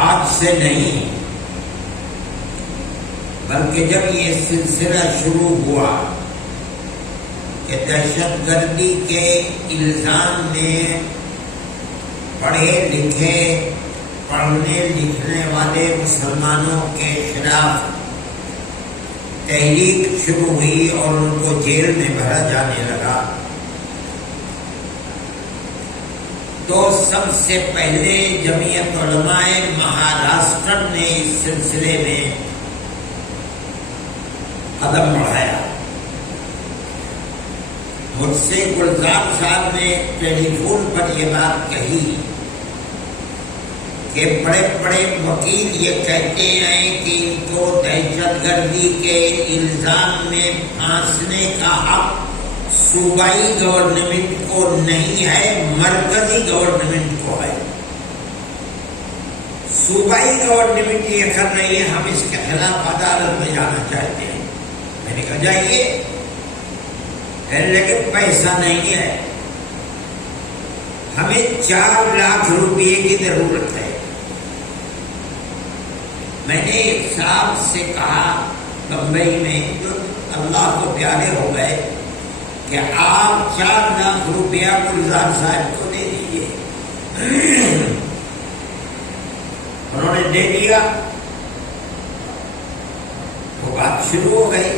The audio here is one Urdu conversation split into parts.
آج سے نہیں، بلکہ جب یہ سلسلہ شروع ہوا کہ دہشت گردی کے الزام میں پڑھے لکھے پڑھنے لکھنے والے مسلمانوں کے خلاف تحریک شروع ہوئی اور ان کو جیل میں بھرا جانے لگا، تو سب سے پہلے جمعیت علماء مہاراشٹر نے اس سلسلے میں قدم بڑھایا۔ مجھ سے گلزار صاحب نے ٹیلی فون پر یہ بات کہی کہ بڑے بڑے وکیل یہ کہتے ہیں کہ ان کو دہشت گردی کے الزام میں پھانسنے کا حق صوبائی گورنمنٹ کو نہیں ہے، مرکزی گورنمنٹ کو ہے۔ صوبائی گورنمنٹ یہ کر رہی ہے، ہم اس کے خلاف عدالت میں جانا چاہتے ہیں۔ میں نے کہا جائیے، لیکن پیسہ نہیں ہے، ہمیں 4 لاکھ روپے کی ضرورت ہے۔ میں نے ایک صاحب سے کہا بمبئی میں، جو اللہ کو پیارے ہو گئے، کہ آپ 4 لاکھ روپیہ گلزار صاحب کو دے دیجیے۔ انہوں نے دے دیا، وہ بات شروع ہو گئی۔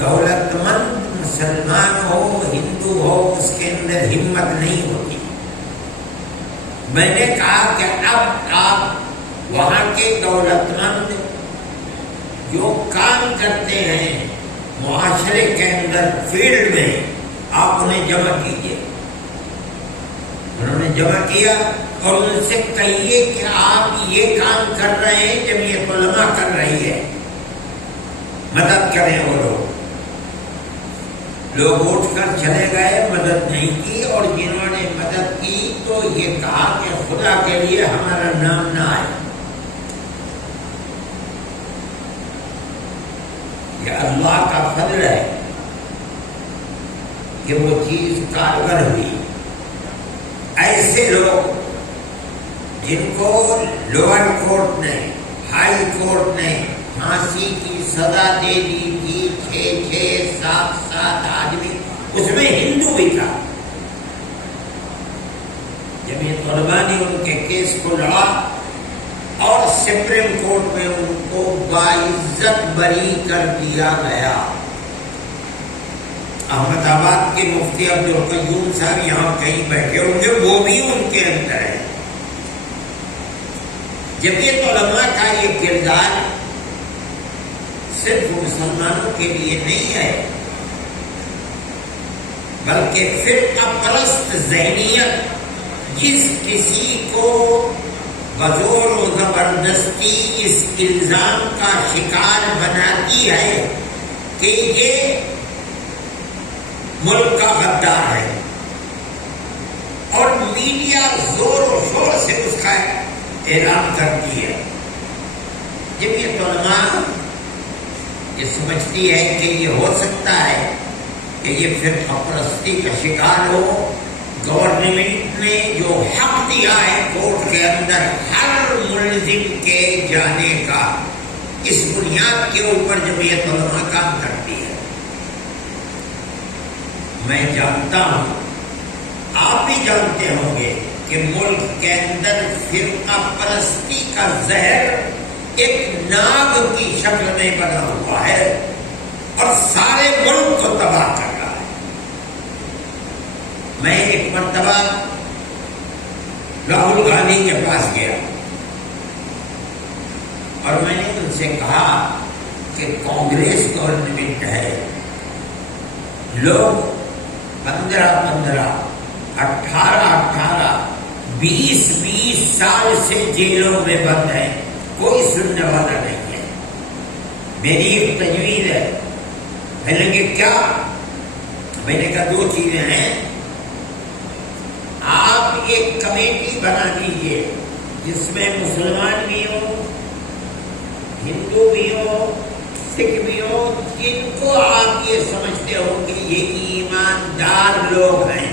دولت مند مسلمان ہو ہندو ہو، اس کے اندر ہمت نہیں ہوتی۔ میں نے کہا کہ اب آپ وہاں کے دولت مند جو کام کرتے ہیں معاشرے کے اندر فیلڈ میں، آپ انہیں جمع کیجیے۔ انہوں نے جمع کیا اور ان سے کہیے کہ آپ یہ کام کر رہے ہیں، جمعیت علماء کر رہی ہے، مدد کریں۔ وہ لوگ اٹھ کر چلے گئے، مدد نہیں کی، اور جنہوں نے مدد کی تو یہ کہا کہ خدا کے لیے ہمارا نام نہ آئے۔ یہ اللہ کا فضل ہے کہ وہ چیز کارگر ہوئی۔ ایسے لوگ جن کو لوور کورٹ نے، ہائی کورٹ نے پھانسی کی سزا دے دی تھی، 6 7 آدمی، اس میں ہندو بھی تھا، جمعیت علماء نے ان کے کیس کو لڑا اور سپریم کورٹ میں ان کو باعزت بری کر دیا گیا۔ احمد آباد کے مفتی عبدالقیوم صاحب یہاں کہیں بیٹھے ہوں گے، وہ بھی ان کے اندر ہے۔ جمعیت علماء کا یہ کردار صرف مسلمانوں کے لیے نہیں ہے، بلکہ فرقہ پرست ذہنیت جس کسی کو بزور و زبردستی اس الزام کا شکار بناتی ہے کہ یہ ملک کا غدار ہے، اور میڈیا زور و شور سے اس کا اعلان کرتی ہے۔ جمعیت علماء یہ سمجھتی ہے کہ یہ ہو سکتا ہے کہ یہ فرقہ پرستی کا شکار ہو، گورنمنٹ نے جو حق دیا ہے کورٹ کے اندر ہر ملزم کے جانے کا، اس بنیاد کے اوپر جمعیت علماء کام کرتی ہے۔ میں جانتا ہوں، آپ بھی جانتے ہوں گے کہ ملک کے اندر فرقہ پرستی کا زہر ایک ناگ کی شکل میں بنا ہوا ہے اور سارے ملک کو تباہ کر رہا ہے۔ میں ایک مرتبہ راہل گاندھی کے پاس گیا اور میں نے ان سے کہا کہ کانگریس گورنمنٹ ہے، لوگ 15 18 20 سال سے جیلوں میں بند ہیں، کوئی سننے والا نہیں ہے۔ میری ایک تجویز ہے، میں نے کہا کیا؟ میں نے کہا 2 چیزیں ہیں، آپ ایک کمیٹی بنا دیجیے جس میں مسلمان بھی ہوں، ہندو بھی ہوں، سکھ بھی ہوں، جن کو آپ یہ سمجھتے ہو کہ یہ ایماندار لوگ ہیں،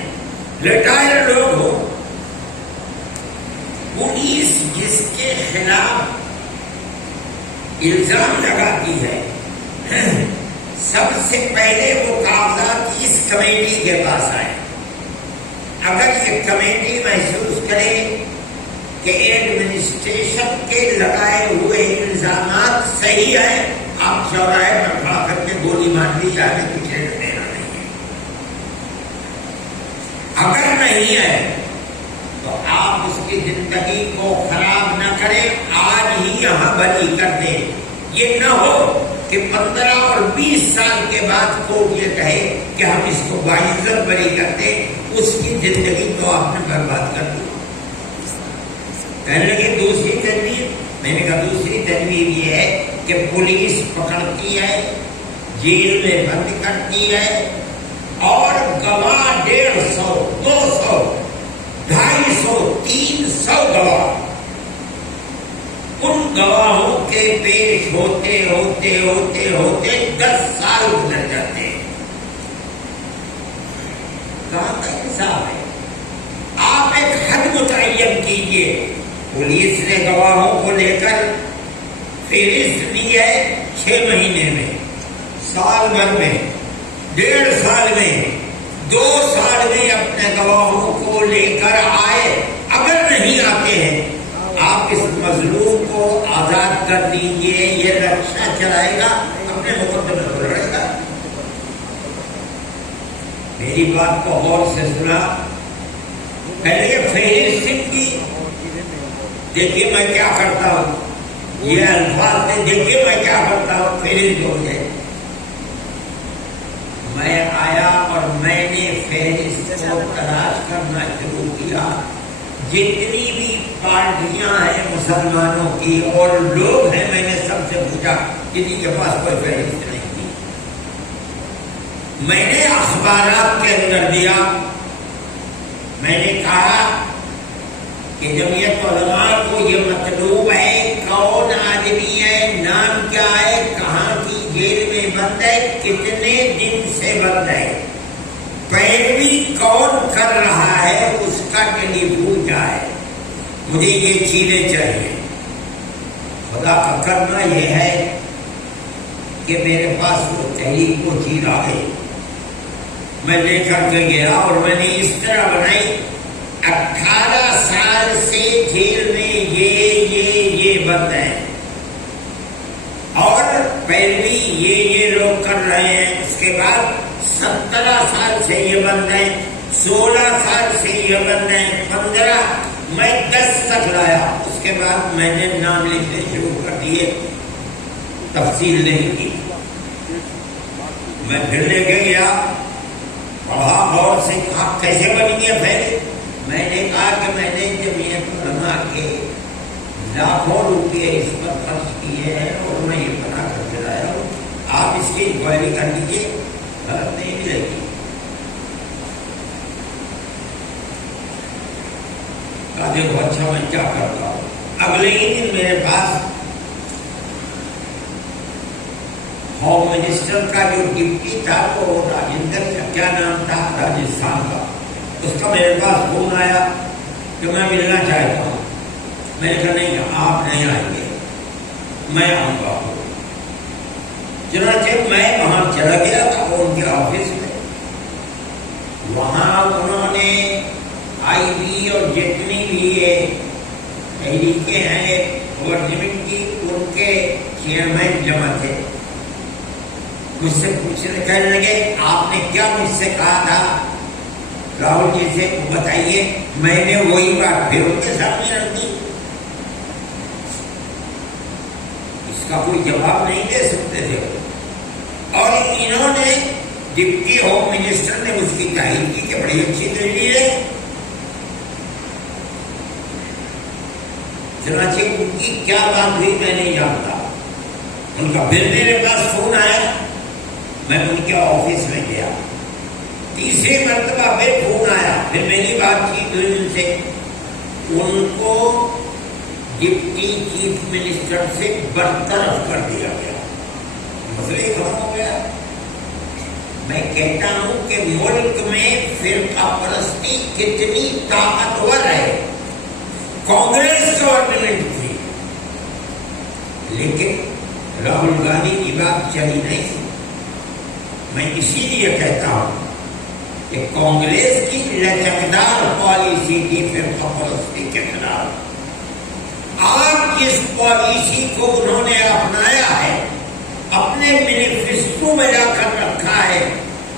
ریٹائر لوگ ہوں، الزام لگاتی ہے، سب سے پہلے وہ کاغذات اس کمیٹی کے پاس آئے. اگر یہ کمیٹی محسوس کرے کہ ایڈمنسٹریشن کے لگائے ہوئے الزامات صحیح ہیں، آپ چوراہے پر کھڑا کر کے گولی مار دی جائے، کچھ دینا نہیں ہے. اگر نہیں ہے تو آپ اس کی زندگی کو خراب نہ کریں، آج ہی یہاں بری کر دیں. یہ نہ ہو کہ 15 اور 20 سال کے بعد کورٹ یہ کہے کہ ہم اس کو باعزت بری کرتے، اس کی زندگی تو آپ نے برباد کر دی. کہنے لگے دوسری تدبیر، میں نے کہا دوسری تدبیر یہ ہے کہ پولیس پکڑتی ہے، جیل میں بند کرتی ہے، اور گواہ 150 200 250 300 گواہ، ان گواہوں کے پیش ہوتے ہوتے ہوتے ہوتے 10 سال گزر جاتے ہیں. کہاں کا انصاف ہے؟ آپ ایک حد متعین کیجئے. پولیس نے گواہوں کو لے کر فہرست دی ہے 6 مہینے میں، سال بھر میں، 1.5 سال میں، 2 سال میں اپنے گواہوں کو لے کر آئے. اگر نہیں آتے ہیں، آپ اس مظلوم کو آزاد کر دیجئے، یہ رکشا چلائے گا، اپنے مقدمے کو لڑے گا. میری بات کو غور سے سنا. پہلے فہرست کی، دیکھیے میں کیا کرتا ہوں، یہ الفاظ نے دیکھیے میں کیا کرتا ہوں، فہرست ہو جائے. میں آیا اور میں نے فہرست کو تلاش کرنا شروع کیا. جتنی بھی پارٹیاں ہیں مسلمانوں کی اور لوگ ہیں، میں نے سب سے پوچھا، کسی کے پاس کوئی فہرست نہیں تھی. میں نے اخبارات کے اندر دیا. میں نے کہا کہ جمعیت علماء کو یہ مطلوب ہے، کون آدمی ہے، نام کیا ہے، کہاں کی جیل میں بند ہے، کتنے دن سے بند ہے، پیروی کون کر رہا ہے، اس کا ٹیلی فون کیا ہے، مجھے یہ چیزیں چاہیے. خدا کا کرنا یہ ہے کہ میرے پاس وہ تحریک کو چیز آ گئی. میں لے کر کے گیا اور میں نے اس طرح بنائی، 18 سال سے جیل میں یہ بند ہے، اور پیروی یہ لوگ کر رہے ہیں. اس کے بعد 17 سال سے یہ بند ہے، 16 سال سے یہ بند ہے، 15، میں 10 تک لایا. اس کے بعد میں نے نام لکھنے شروع کر دیے، تفصیل نہیں کی. میں پھر لے کے گیا، پڑھا غور سے، کہا کیسے بن گیا فہرست. میں نے کہا کہ میں نے جمعیت علماء کے لاکھوں روپئے اس پر خرچ کیے ہیں اور میں یہ بنا کر کے لایا ہوں، آپ اس کی انکوائری کر لیجیے، غلط نہیں ملے گی. کہا دیکھو اچھا میں کیا کرتا ہوں. اگلے ہی دن میرے پاس ہوم منسٹر کا جو ڈپٹی تھا، وہ راجندر کا کیا نام تھا، راجستھان کا، اس کا میرے پاس فون آیا کہ میں ملنا چاہتا ہوں. میں نے کہا نہیں آپ نہیں آئیں گے، میں آؤں گا. چنانچہ میں وہاں چلا گیا تھا ان کے آفس میں. وہاں انہوں نے آئی بی اور جتنی بھی یہ تحریکیں ہیں گورنمنٹ کی، ان کے چیئرمین جمع تھے. مجھ سے پوچھنے کہنے لگے آپ نے کیا مجھ سے کہا تھا راہل جی سے، بتائیے. میں نے وہی بات پھر ان کے سامنے رکھ دی. اس کا کوئی جواب نہیں دے سکتے تھے، اور انہوں نے ڈپٹی ہوم منسٹر نے اس کی تعریف کی کہ بڑی اچھی تحریر ہے. چنانچہ ان کی کیا بات ہوئی میں نہیں جانتا. ان کا پھر میرے پاس فون آیا، میں ان کے آفس میں گیا. تیسری مرتبہ پھر فون آیا، پھر میری بات چیت ہوئی ان سے. ان کو ڈپٹی چیف منسٹر سے برطرف کر دیا گیا، مسئلہ ختم ہو گیا. میں کہتا ہوں کہ ملک میں فرقہ پرستی کتنی طاقتور ہے. کانگریس گورنمنٹ تھی، لیکن راہل گاندھی کی بات چلی نہیں. میں اسی لیے کہتا ہوں کہ کانگریس کی لچکدار پالیسی تھی فرقہ پرستی کے خلاف. آج جس پالیسی کو انہوں نے اپنایا ہے اپنے مینیفیسٹو میں لا کر رکھا ہے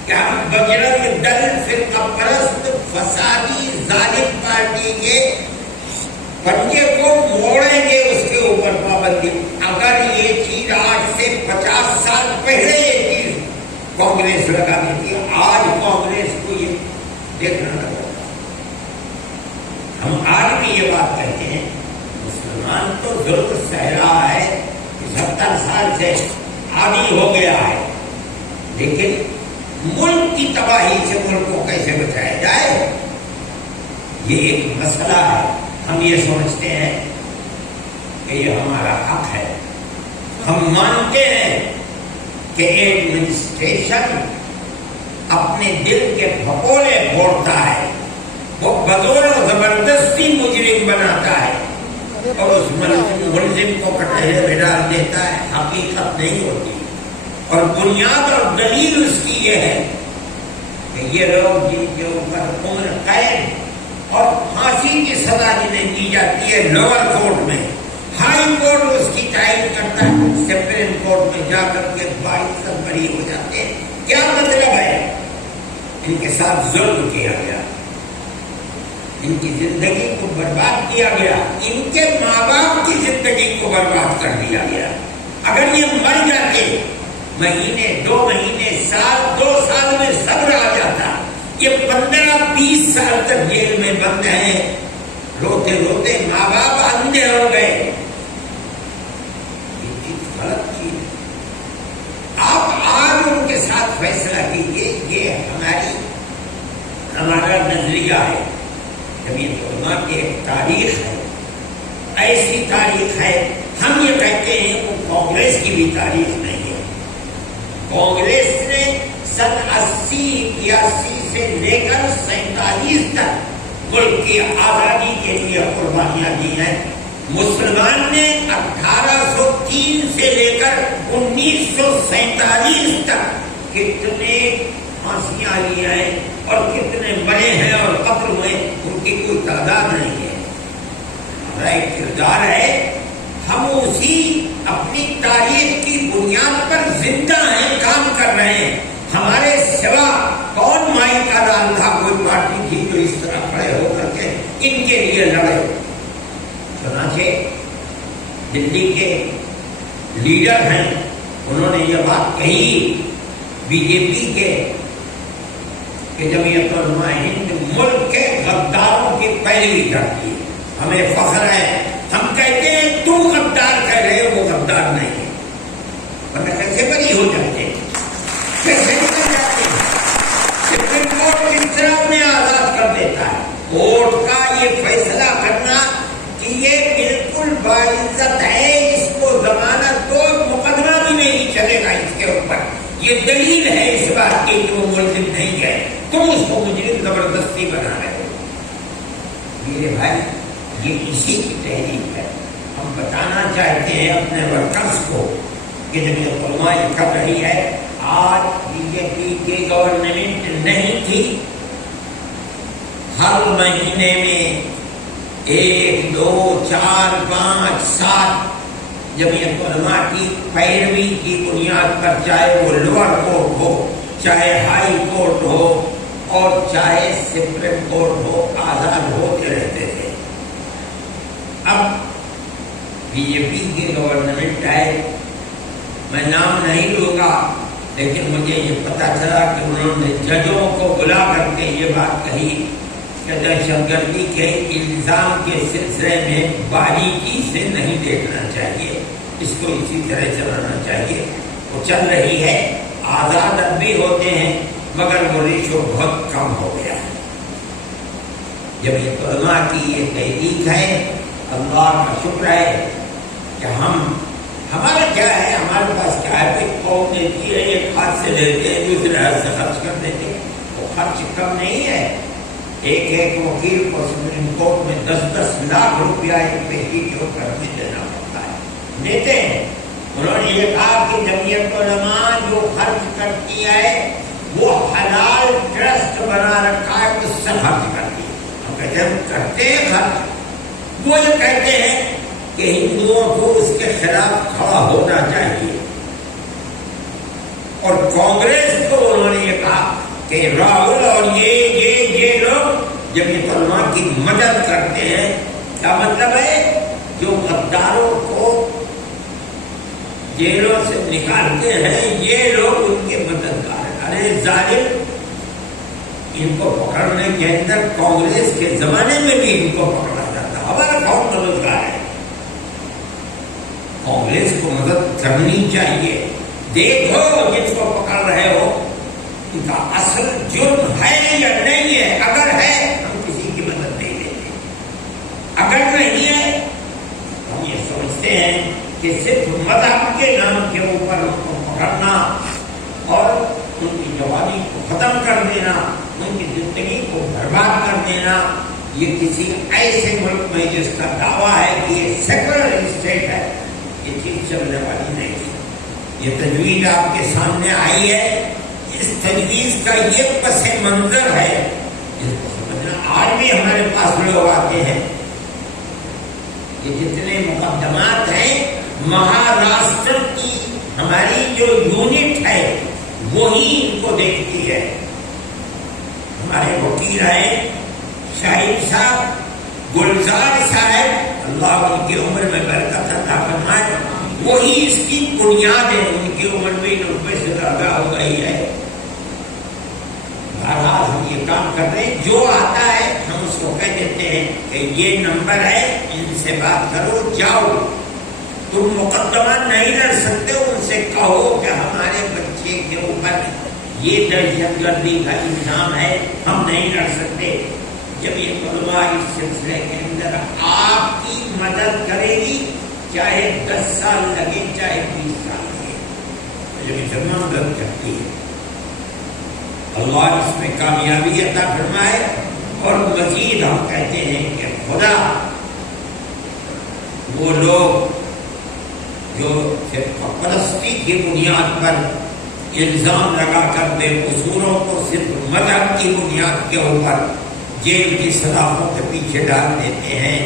کہ ہم بجرنگ دل فرقہ پرست فسادی ظالم پارٹی کے پنجے کو موڑیں گے, اس کے اوپر پابندی. اگر یہ چیز آج سے 50 سال پہلے یہ چیز کانگریس لگا دی تھی, آج کانگریس کو یہ دیکھنا نہ پڑتا. ہم آج بھی یہ بات کہتے ہیں مسلمان تو ظلم سہ رہا ہے, 70 سال سے عادی ہو گیا ہے, لیکن ملک کی تباہی سے ملک کو کیسے بچایا جائے یہ ایک مسئلہ ہے. ہم یہ سمجھتے ہیں کہ یہ ہمارا حق ہے. ہم مانتے ہیں کہ ایڈمنسٹریشن اپنے دل کے بھگونے پھوڑتا ہے, وہ بدور و زبردستی مجرم بناتا ہے اور اس ملزم کو کٹہرے میں ڈال دیتا ہے. حقیقت نہیں ہوتی. اور بنیاد اور دلیل اس کی یہ ہے کہ یہ لوگ جن کے اوپر عمر قید اور پھانسی کی سزا جنہیں دی جاتی ہے لوور کورٹ میں, ہائی کورٹ اس کی تعین کرتا ہے, سپریم کورٹ میں جا کر کے 22 سب بری ہو جاتے ہیں. کیا مطلب ہے؟ ان کے ساتھ ظلم کیا گیا, ان کی زندگی کو برباد کیا گیا, ان کے ماں باپ کی زندگی کو برباد کر دیا گیا. اگر یہ مر جاتے مہینے 2 مہینے سال 2 سال میں صبر آ جاتا, یہ 15-20 سال تک جیل میں بند ہیں, روتے روتے ماں باپ اندھے ہو گئے. یہ چیز غلط چیز ہے. آپ آج ان کے ساتھ فیصلہ کیجیے. یہ ہمارا نظریہ ہے. جمعیت علماء کی ایک تاریخ ہے, ایسی تاریخ ہے. ہم یہ کہتے ہیں وہ کانگریس کی بھی تاریخ نہیں ہے. کانگریس نے سن 80-81 سے لے کر 47 تک ملک کی آزادی کے لیے قربانیاں دی ہیں. مسلمان نے 1803 سے لے کر 1947 تک کتنے پھانسیاں لی ہیں اور کتنے مرے ہیں اور قتل ہوئے, ان کی کوئی تعداد نہیں ہے. ہمارا ایک کردار ہے, ہم اسی اپنی تاریخ کی بنیاد پر زندہ ہیں, کام کر رہے ہیں. ہمارے سوا کون مائی کا لال تھا, کوئی پارٹی تھی جو اس طرح کھڑے ہو کر کے ان کے لیے لڑے. چنانچہ دلی کے لیڈر ہیں, انہوں نے یہ بات کہی بی جے پی کے کہ جمعیت علماء ہند ملک کے غداروں کی پیروی کرتی ہے. ہمیں فخر ہے, ہم کہتے ہیں تم غدار کہہ رہے ہو, وہ غدار نہیں ہے. ورنہ کیسے بری ہو جاتے ہیں, کیسے نکل جاتے ہیں. سپریم کورٹ کس طرح انہیں آزاد کر دیتا ہے. کورٹ کا یہ فیصلہ کرنا کہ یہ بالکل باعزت ہے, اس کو ضمانت دو, مقدمہ بھی نہیں چلے گا اس کے اوپر. یہ دلیل ہے اس بات کی کہ وہ ملزم نہیں ہے, تم اس کو مجرم زبردستی بنا رہے ہو. میرے بھائی یہ اسی کی تحریک ہے. ہم بتانا چاہتے ہیں اپنے ورکرز کو کہ جمعیت علماء یہ کر رہی ہے. آج بی جے پی کی گورنمنٹ نہیں تھی, ہر مہینے میں 1 2 4 5 7 جمعیت علماء کی پیروی کی بنیاد پر, چاہے وہ لوور کورٹ ہو, چاہے ہائی کورٹ ہو اور چاہے سپریم کورٹ ہو, آزاد ہوتے رہتے تھے. اب بی جے پی کی گورنمنٹ آئے, میں نام نہیں لوں گا, لیکن مجھے یہ پتا چلا کہ انہوں نے ججوں کو بلا کر کے یہ بات کہی کہ دہشت گردی کے الزام کے سلسلے میں باریکی سے نہیں دیکھنا چاہیے, اس کو اسی طرح چلانا چاہیے. وہ چل رہی ہے, آزاد اب بھی ہوتے ہیں, مگر وہ ریشو بہت کم ہو گیا ہے. جمعیت علماء کی یہ تحریک ہے. اللہ کا شکر ہے کہ ہمارا کیا ہے, ہمارے پاس کیا ہے, کوئی قوم دیتی ہے, ایک ہاتھ سے لیتے ہیں, دوسرے ہاتھ سے خرچ کر دیتے ہیں. وہ خرچ کم نہیں ہے. ایک وکیل کو سپریم کورٹ میں 10-10 لاکھ روپیہ ایک پیشی کے اوپر میں دینا پڑتا ہے. دیتے ہیں, انہوں نے یہ کہا کہ جمعیت علماء جو خرچ کرتی ہے وہ حلال ٹرسٹ بنا رکھا ہے، اس سے خرچ کرتی ہے. ہم کہتے ہیں کرتے ہیں خرچ. وہ یہ کہتے ہیں کہ ہندوؤں کو اس کے خلاف کھڑا ہونا چاہیے. اور کانگریس کو انہوں نے یہ کہا کہ راہل اور یہ لوگ جمعیت علماء کی مدد کرتے ہیں. کیا مطلب ہے؟ جو غداروں کو جیلوں سے نکالتے ہیں یہ لوگ ان کے مددگار ہیں. ارے ظالم، ان کو پکڑنے کے اندر کانگریس کے زمانے میں بھی ان کو پکڑا جاتا. ہمارا کون مددگار ہے؟ کانگریس کو مدد کرنی چاہیے. دیکھو جن کو پکڑ رہے ہو ان کا اصل جرم ہے یا نہیں ہے. اگر ہے ہم کسی کی مدد نہیں دیتے، اگر نہیں ہے ہم یہ سمجھتے ہیں کہ صرف مذہب کے نام کے اوپر ان کو پکڑنا اور ان کی جوانی کو ختم کر دینا، ان کی زندگی کو برباد کر دینا، یہ کسی ایسے ملک میں جس کا دعویٰ ہے کہ یہ سیکولر اسٹیٹ ہے، یہ چیز چلنے والی نہیں ہے. یہ تجویز آپ کے سامنے آئی ہے، اس تجویز کا یہ پس منظر ہے جس کو سمجھنا. آج بھی ہمارے پاس لوگ آتے ہیں، یہ جتنے مقدمات ہیں مہاراشٹر کی ہماری جو یونٹ ہے وہی ان کو دیکھتی ہے. ہمارے وکیل ہیں شاہد صاحب، گلزار صاحب، اللہ ان کی عمر میں برکت عطا فرمائے، وہی اس کی بنیاد ہے. ان کی عمر بھی 90 سے زیادہ ہو گئی ہے. بہرحال ہم یہ کام کر رہے ہیں، جو آتا ہے ہم اس کو کہہ دیتے ہیں کہ یہ نمبر ہے، ان سے بات کرو، جاؤ. تم مقدمہ نہیں لڑ سکتے، ان سے کہو کہ ہمارے بچے کے اوپر یہ دہشت گردی کا الزام ہے، ہم نہیں لڑ سکتے. جب یہ علماء اس سلسلے کے اندر آپ کی مدد کرے گی، چاہے 10 سال لگے چاہے 20 سال لگے، لیکن مدد کرتی ہے. اللہ اس میں کامیابی عطا فرمائے. اور مزید ہم کہتے ہیں کہ خدا وہ لوگ جو صرف پرستی کی بنیاد پر الزام لگا کر بے قصوروں کو صرف مذہب کی بنیاد کے اوپر جیل کی سلاخوں کے پیچھے ڈال دیتے ہیں،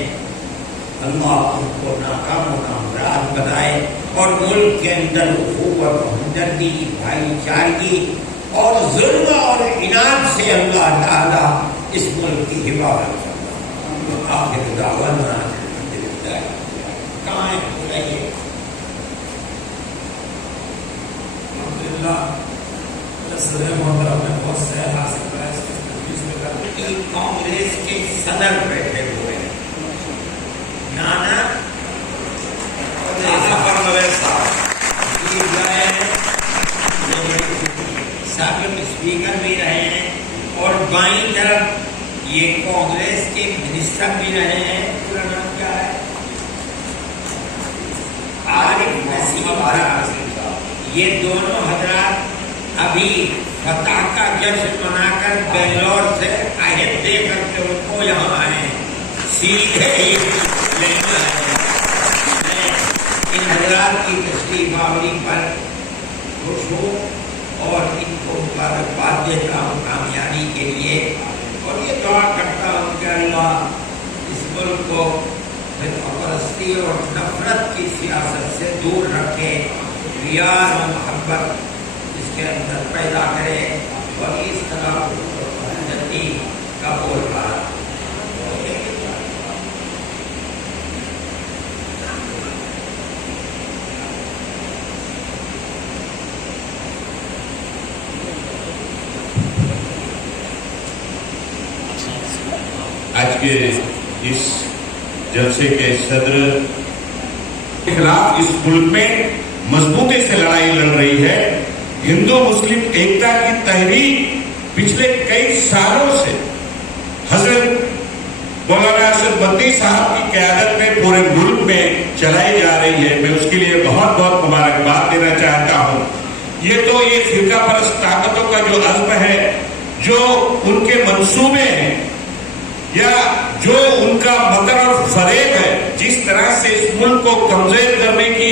اللہ ان کو ناکام و نامراد بنائے. اور ملک کے اندر اخوت، ہمدردی، بھائی چارگی اور ظلم اور عناد سے اللہ تعالی اس ملک کی حفاظت کرنا. آخر دعوانا الحمدللہ. کہاں ہے بتائیے؟ صدر محترم نے بہت سے حاصل کرا اس کی تجویز میں کر کہ کانگریس کے صدر بیٹھے ہوئے ہیں نانا پرویز صاحب، یہ گئے سابق اسپیکر بھی رہے ہیں، اور بائیں طرف یہ کانگریس کے منسٹر بھی رہے ہیں. پورا نام کیا ہے؟ عارف نسیم صاحب. یہ دونوں حضرات ابھی فتح کا جشن منا کر بنگلور سے عہد دے کر کے ان کو یہاں آئے، سیدھے ہی لینا ہے. میں ان حضرات کی تشریف آوری پر خوش ہوں اور ان کو مبارکباد دیتا ہوں کامیابی کے لیے، اور یہ دعا کرتا ہوں کہ اللہ اس ملک کو پرستی اور نفرت کی سیاست سے دور رکھے، پیار و محبت اس کے اندر پیدا کرے، اور اس طرح جنتی کا بول رہا. آج کے اس جلسے کے صدر کے خلاف اس ملک میں مضبوطی سے لڑائی لڑ رہی ہے. ہندو مسلم ایکتا کی تحریک پچھلے کئی سالوں سے حضرت مولانا اسد مدنی صاحب کی قیادت میں پورے ملک میں چلائی جا رہی ہے. میں اس کے لیے بہت بہت مبارکباد دینا چاہتا ہوں. یہ تو یہ فرقہ پرست طاقتوں کا جو عزم ہے، جو ان کے منصوبے ہیں، یا جو ان کا مکر اور فریب ہے، جس طرح سے اس ملک کو کمزور کرنے کی